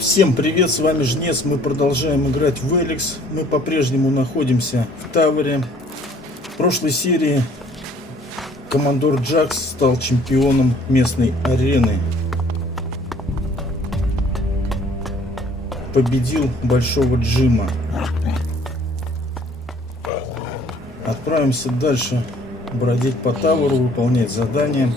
Всем привет, с вами Жнец, мы продолжаем играть в Elex. Мы по-прежнему находимся в Таваре. В прошлой серии командор Джакс стал чемпионом местной арены. Победил Большого Джима. Отправимся дальше бродить по Тавару, выполнять задания.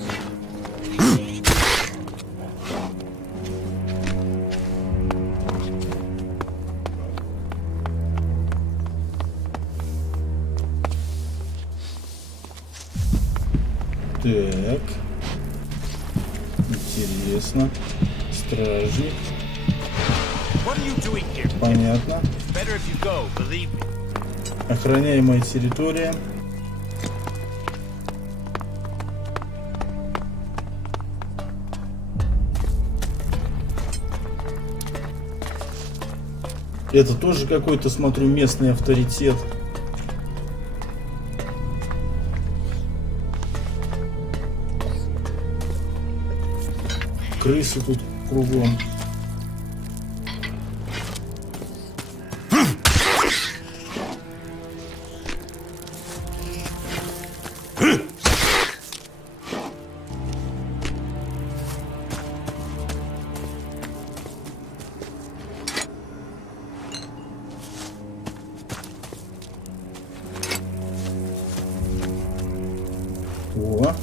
Так, интересно. Стражник. Понятно. Охраняемая территория. Это тоже какой-то, смотрю, местный авторитет. Крысы тут кругом. О.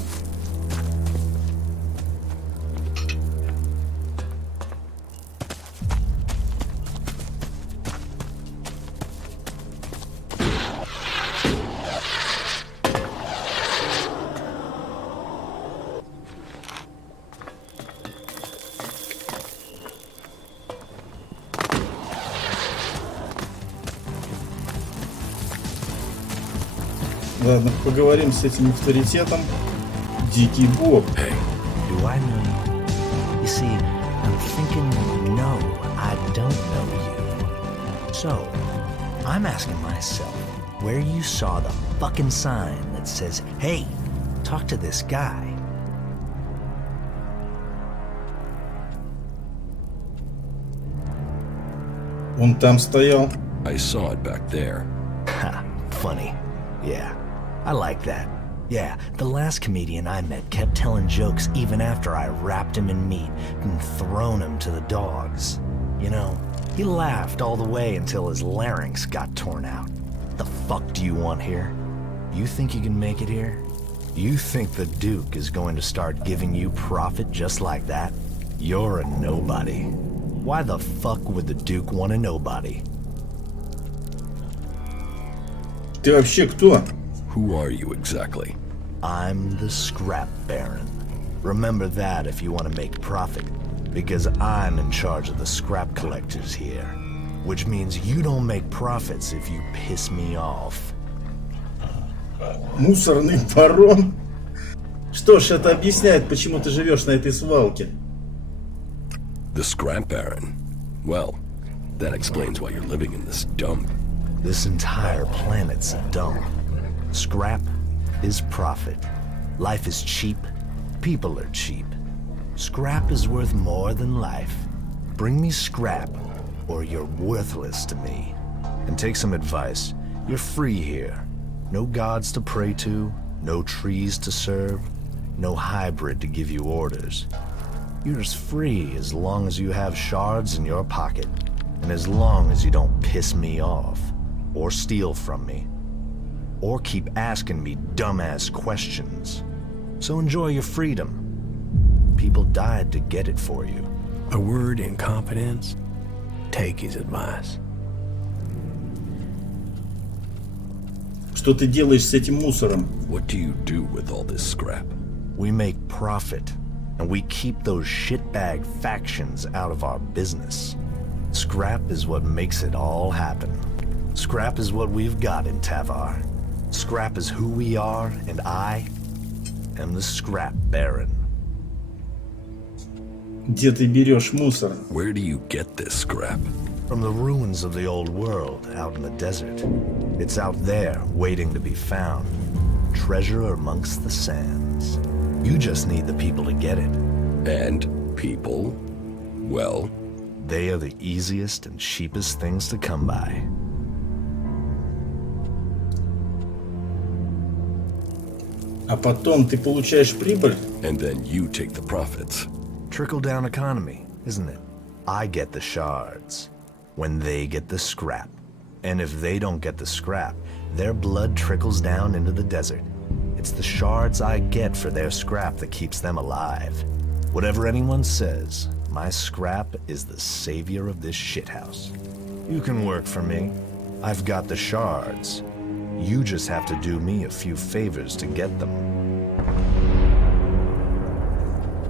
Ладно, поговорим с этим авторитетом. Дикий Боб. Hey, do I know you? You see, I'm thinking, no, I don't know you. So, I'm asking myself, where you saw the fucking sign that says, hey, talk to this guy. Он там стоял. I saw it back there. Ha, funny. Yeah, I like that. Yeah, the last comedian I met kept telling jokes even after I wrapped him in meat and thrown him to the dogs. You know, he laughed all the way until his larynx got torn out. The fuck do you want here? You think you can make it here? You think the Duke is going to start giving you profit just like that? You're a nobody. Why the fuck would the Duke want a nobody? Ты вообще кто? Who are you exactly? I'm the Scrap Baron. Remember that if you want to make profit, because I'm in charge of the scrap collectors here. Which means you don't make profits if you piss me off. Мусорный барон? Что ж, это объясняет, почему ты живешь на этой свалке. The Scrap Baron? Well, that explains why you're living in this dump. This entire planet's a dump. Scrap is profit. Life is cheap. People are cheap. Scrap is worth more than life. Bring me scrap, or you're worthless to me. And take some advice. You're free here. No gods to pray to, no trees to serve, no hybrid to give you orders. You're as free as long as you have shards in your pocket, and as long as you don't piss me off, or steal from me, or keep asking me dumbass questions. So enjoy your freedom. People died to get it for you. A word in confidence, take his advice. Что ты делаешь с этим мусором? What do you do with all this scrap? We make profit, and we keep those shitbag factions out of our business. Scrap is what makes it all happen. Scrap is what we've got in Tavar. Scrap is who we are, and I am the Scrap Baron. Где ты берешь мусор? Where do you get this scrap? From the ruins of the old world out in the desert. It's out there, waiting to be found. Treasure amongst the sands. You just need the people to get it. And people? Well, They are the easiest and cheapest things to come by. А потом ты получаешь прибыль? And then you take the profits. Trickle-down economy, isn't it? I get the shards when they get the scrap. And if they don't get the scrap, their blood trickles down into the desert. It's the shards I get for their scrap that keeps them alive. Whatever anyone says, my scrap is the savior of this shithouse. You can work for me. I've got the shards. You just have to do me a few favors to get them.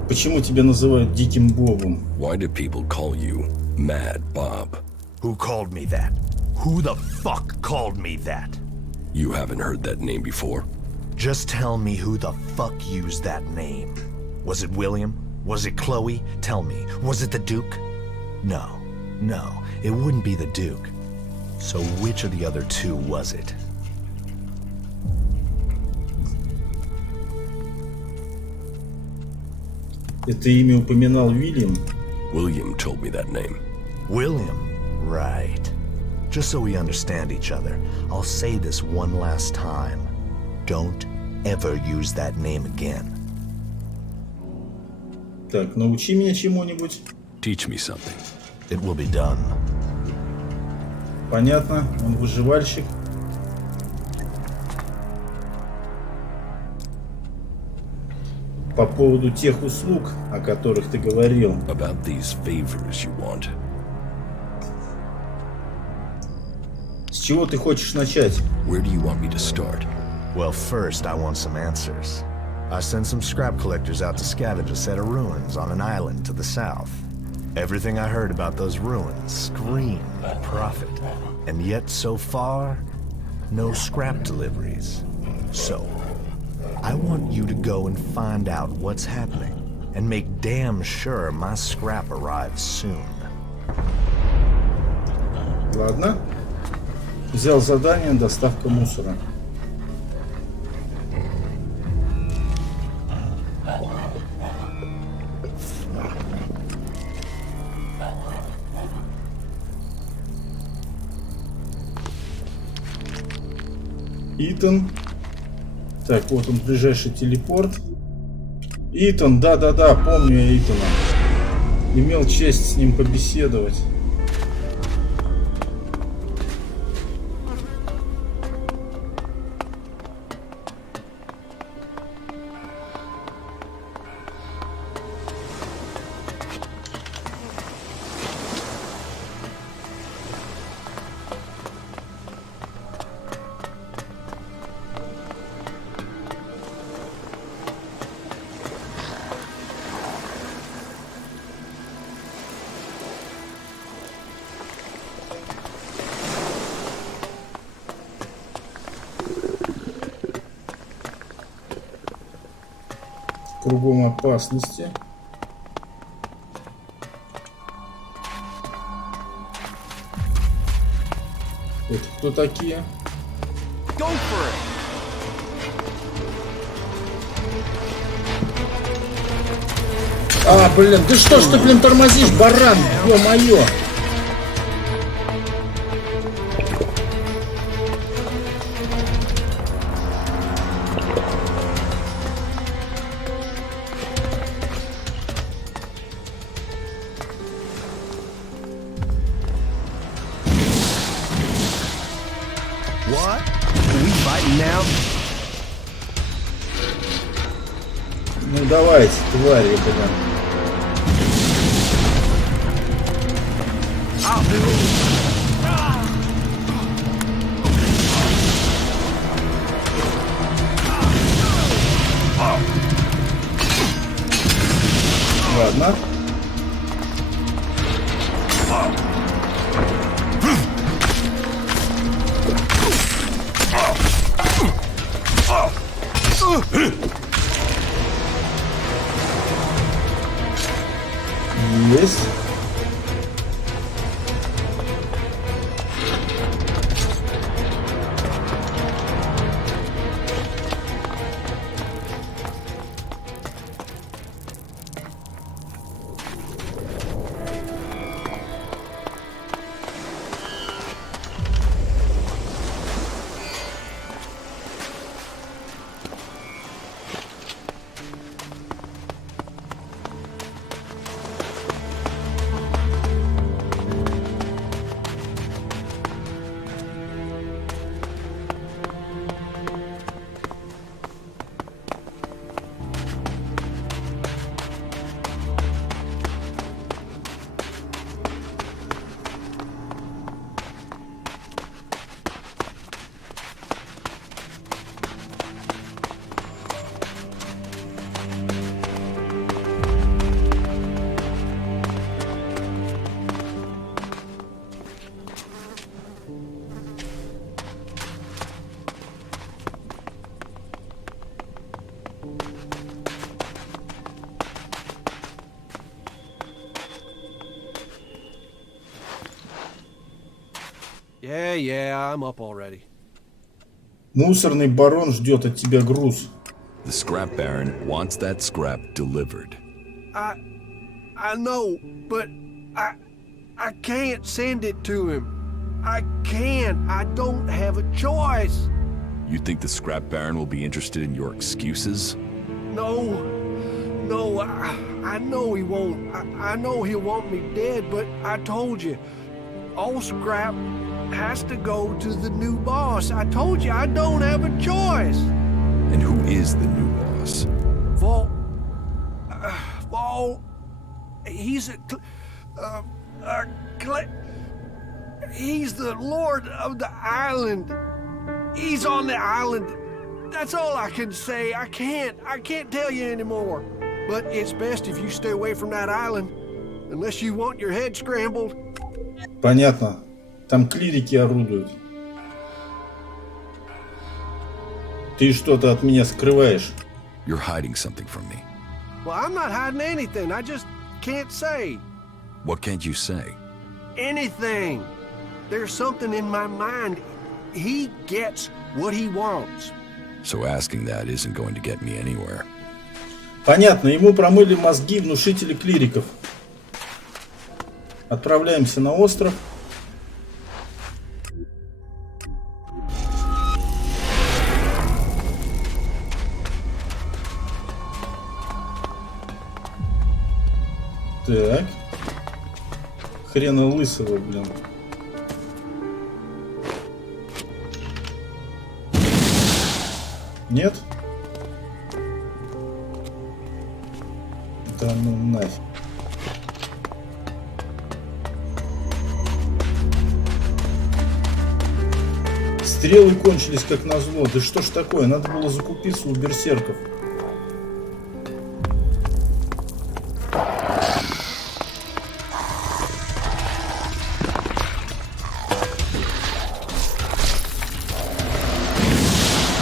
Почему тебя называют Диким Бобом? Why do people call you Mad Bob? Who called me that? Who the fuck called me that? You haven't heard that name before? Just tell me who the fuck used that name. Was it William? Was it Chloe? Tell me, was it the Duke? No, it wouldn't be the Duke. So which of the other two was it? Это имя упоминал Уильям? William told me that name. William, right. Just so we understand each other, I'll say this one last time. Don't ever use that name again. Так, научи меня чему-нибудь. Teach me something. It will be done. Понятно, он выживальщик. По поводу тех услуг, о которых ты говорил. About these favors you want. С чего ты хочешь начать? Where do you want me to start? Well, first I want some answers. I sent some scrap collectors out to scavenge a set of ruins on an island to the south. Everything I heard about those ruins screamed profit. And yet, so far, no scrap deliveries. So, I want you to go and find out what's happening, and make damn sure my scrap arrives soon. Ладно. Взял задание доставка мусора. Итан. Так, вот он, ближайший телепорт. Итан, да-да-да, помню я Итана. Имел честь с ним побеседовать. Кругом опасности. Это кто такие? А, блин, ты что ж ты, блин, тормозишь, баран? Ё-моё! What? Are we fighting now? Ну давайте, твари, блин. Ладно. Есть. Yeah, I'm up already. Мусорный барон ждет от тебя груз. The scrap baron wants that scrap delivered. I know, but I can't send it to him. I can't. I don't have a choice. You think the scrap baron will be interested in your excuses? No, I know he won't. I know he'll want me dead, but I told you, all scrap has to go to the new boss. I told you I don't have a choice. And who is the new boss? Vol, he's he's the lord of the island. He's on the island. That's all I can say. I can't tell you anymore. But it's best if you stay away from that island, unless you want your head scrambled. Понятно. Там клирики орудуют. Ты что-то от меня скрываешь. You're hiding something from me. Well, I'm not hiding anything. I just can't say What can't you say? anything. There's something in my mind. He gets what he wants. So asking that isn't going to get me anywhere. Понятно, ему промыли мозги внушители клириков. Отправляемся на остров. Так. Хрена лысого, блин. Нет? Да ну нафиг. Стрелы кончились как назло. Да что ж такое? Надо было закупиться у берсерков.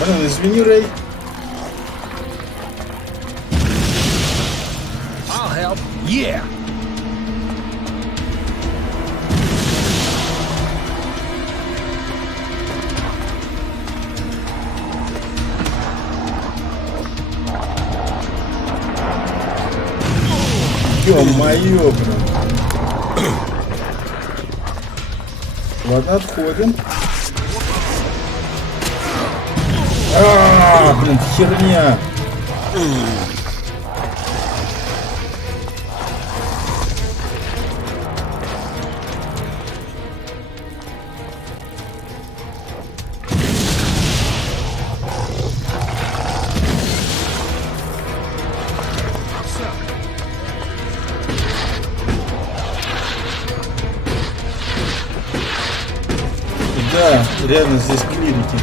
Блин, извини, Рэй. I'll help. Yeah. Ё-моё, блин. Ладно, отходим. Блин, херня. Да, реально здесь клирики.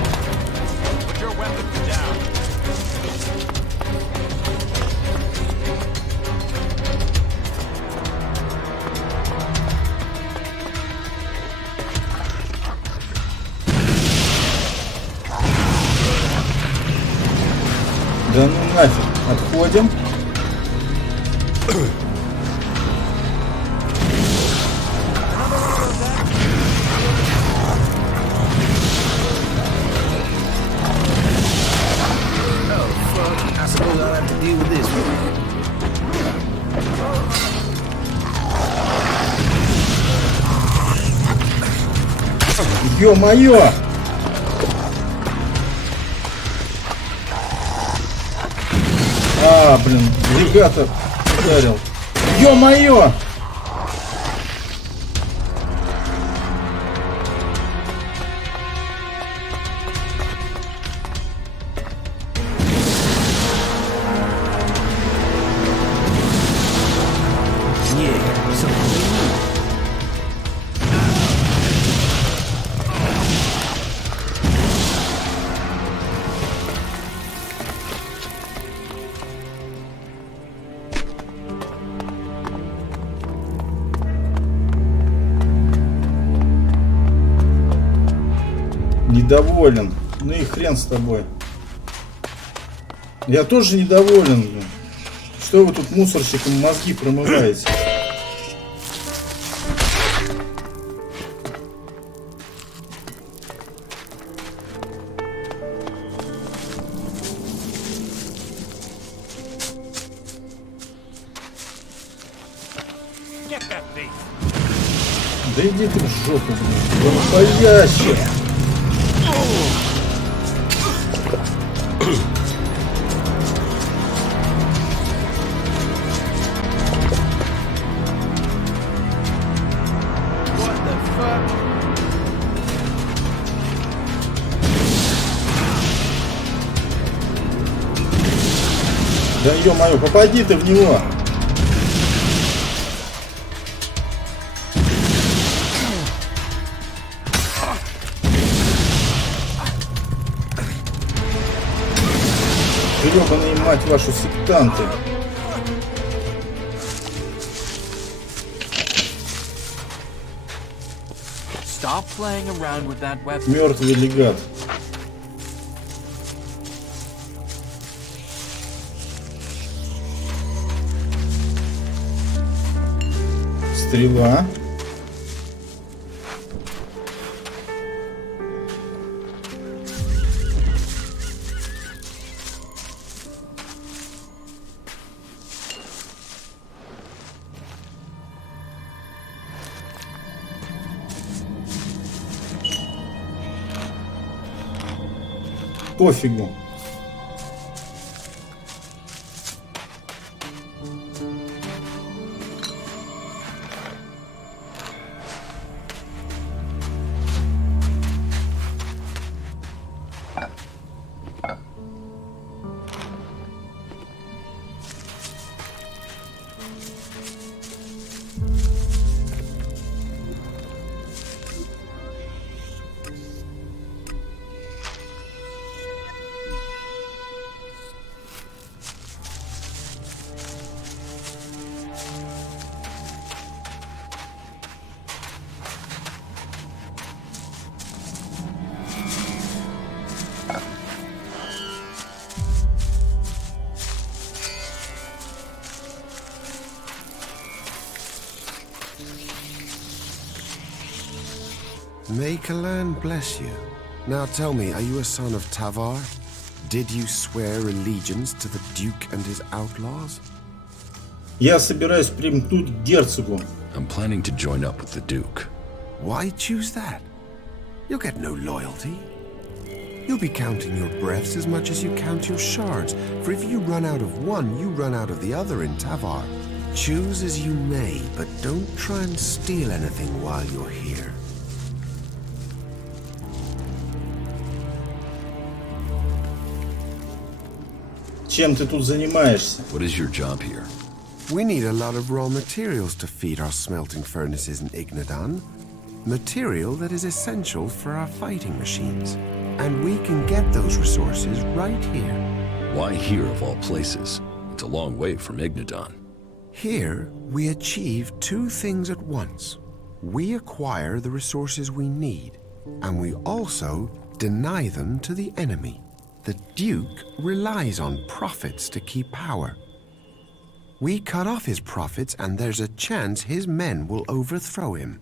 Да ну нафиг, отходим. I suppose I'll have to deal with this. Ё-моё! Блин, ребята, ударил. Ё-моё! Недоволен. Ну и хрен с тобой. Я тоже недоволен. Что вы тут мусорщикам мозги промываете? Да иди ты в жопу, блин. Настоящий. What the fuck? Да ё-моё, попади ты в него. Гребаные, мать вашу, сектанты. Stop playing around with that weapon. Мертвый легат. Стрела. Пофигу. May Kalan bless you. Now tell me, are you a son of Tavar? Did you swear allegiance to the Duke and his outlaws? Я собираюсь примкнуть к герцогу. I'm planning to join up with the Duke. Why choose that? You'll get no loyalty. You'll be counting your breaths as much as you count your shards, for if you run out of one, you run out of the other in Tavar. Choose as you may, but don't try and steal anything while you're here. Чем ты тут занимаешься? What is your job here? We need a lot of raw materials to feed our smelting furnaces in Ignadan. Material that is essential for our fighting machines. And we can get those resources right here. Why here of all places? It's a long way from Ignadan. Here, we achieve two things at once. We acquire the resources we need, and we also deny them to the enemy. The Duke relies on profits to keep power. We cut off his profits, and there's a chance his men will overthrow him.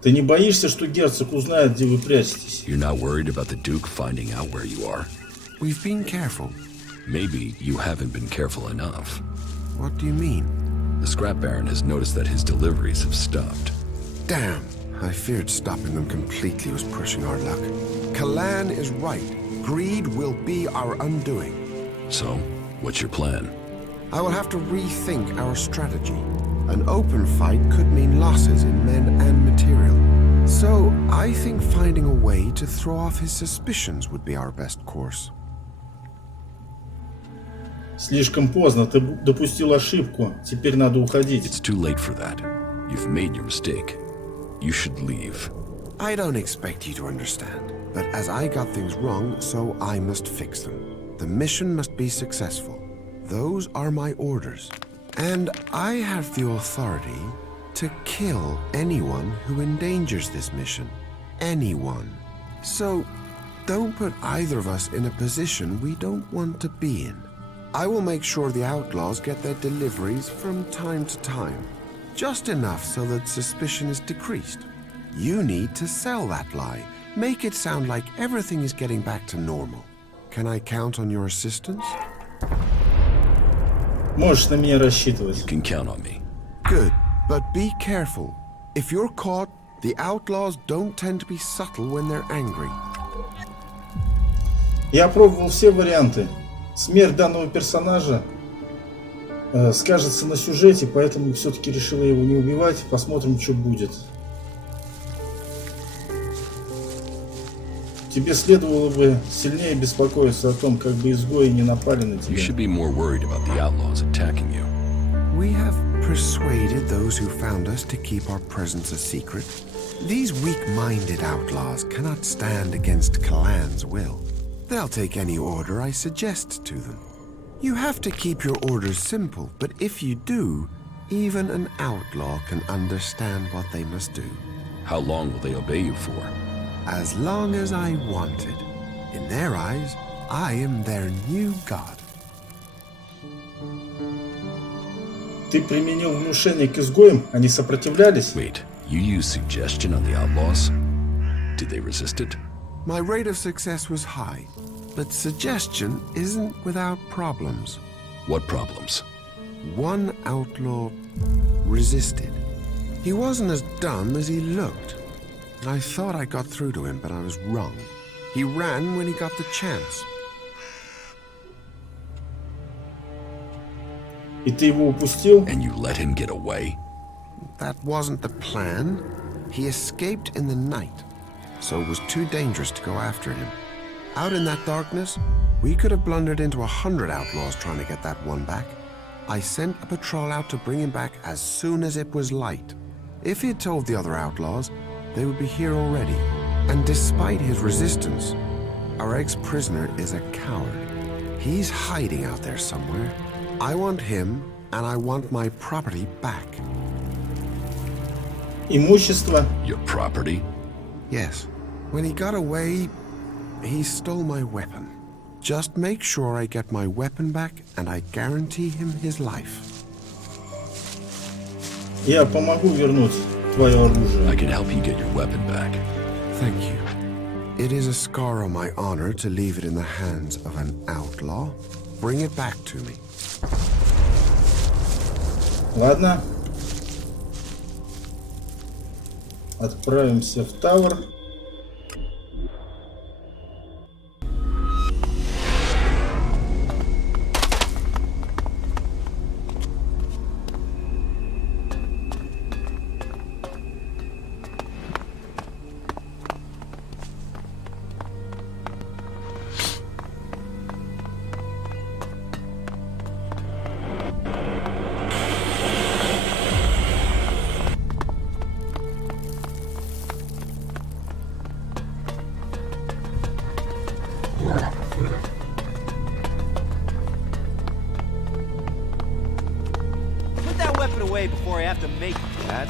Ты не боишься, что герцог узнает, где вы прячетесь? You're not worried about the Duke finding out where you are? We've been careful. Maybe you haven't been careful enough. What do you mean? The Scrap Baron has noticed that his deliveries have stopped. Damn, I feared stopping them completely was pushing our luck. Kalan is right. Greed will be our undoing. So, what's your plan? I will have to rethink our strategy. An open fight could mean losses in men and material. So, I think finding a way to throw off his suspicions would be our best course. Слишком поздно, ты допустил ошибку. Теперь надо уходить. It's too late for that. You've made your mistake. You should leave. I don't expect you to understand, but as I got things wrong, so I must fix them. The mission must be successful. Those are my orders. And I have the authority to kill anyone who endangers this mission. Anyone. So, don't put either of us in a position we don't want to be in. I will make sure the outlaws get their deliveries from time to time. Just enough so that suspicion is decreased. You need to sell that lie. Make it sound like everything is getting back to normal. Can I count on your assistance? Можешь на меня рассчитывать. You can count on me. Good. But be careful. If you're caught, the outlaws don't tend to be subtle when they're angry. Я пробовал все варианты. Смерть данного персонажа скажется на сюжете, поэтому все-таки решила его не убивать. Посмотрим, что будет. Тебе следовало бы сильнее беспокоиться о том, как бы изгои не напали на You тебя. should be more worried about the outlaws attacking you. We have persuaded those who found us to keep our presence a secret. These weak-minded outlaws cannot stand against Kalan's will. They'll take any order I suggest to them. You have to keep your orders simple, but if you do, even an outlaw can understand what they must do. How long will they obey you for? As long as I wanted. In their eyes, I am their new god. Ты применил внушение к изгоям, они сопротивлялись? Wait, you used suggestion on the outlaws? Did they resist it? My rate of success was high, but suggestion isn't without problems. What problems? One outlaw resisted. He wasn't as dumb as he looked. I thought I got through to him, but I was wrong. He ran when he got the chance. И ты его упустил? And you let him get away? That wasn't the plan. He escaped in the night, so it was too dangerous to go after him. Out in that darkness, we could have blundered into 100 outlaws trying to get that one back. I sent a patrol out to bring him back as soon as it was light. If he had told the other outlaws, they would be here already. And despite his resistance, our ex-prisoner is a coward. He's hiding out there somewhere. I want him, and I want my property back. Имущество? Your property? Yes. When he got away, he stole my weapon. Just make sure I get my weapon back, and I guarantee him his life. Я помогу вернуть твое оружие. I can help you get your weapon back. Thank you. It is a scar on my honor to leave it in the hands of an outlaw. Bring it back to me. Ладно. Отправимся в Тавар.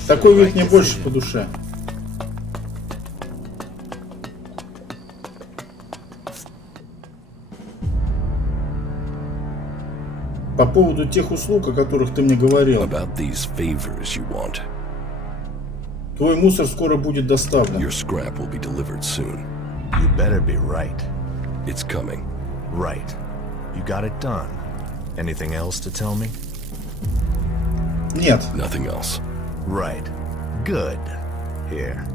Такой вид мне больше по душе. По поводу тех услуг, о которых ты мне говорил. About these favors you want. Твой мусор скоро будет доставлен. Your scrap will be delivered soon. You better be right. It's coming. Right. You got it done. Anything else to tell me? Нет. Nothing else. Right. Good. Here.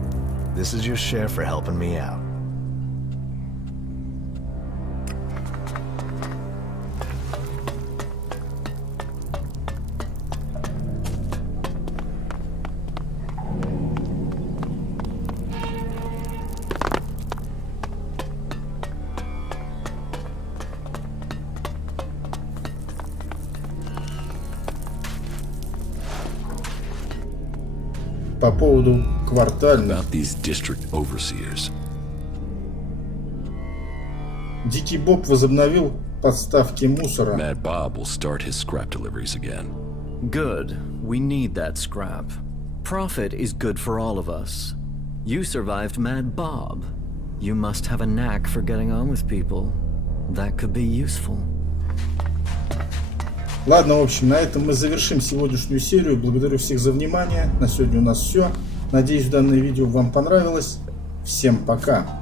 This is your share for helping me out. По поводу квартальных. About these district overseers. Дикий Боб возобновил подставки мусора. Mad Bob will start his scrap deliveries again. Good. We need that scrap. Profit is good for all of us. You survived Mad Bob. You must have a knack for getting on with people. That could be useful. Ладно, в общем, на этом мы завершим сегодняшнюю серию. Благодарю всех за внимание. На сегодня у нас все. Надеюсь, данное видео вам понравилось. Всем пока.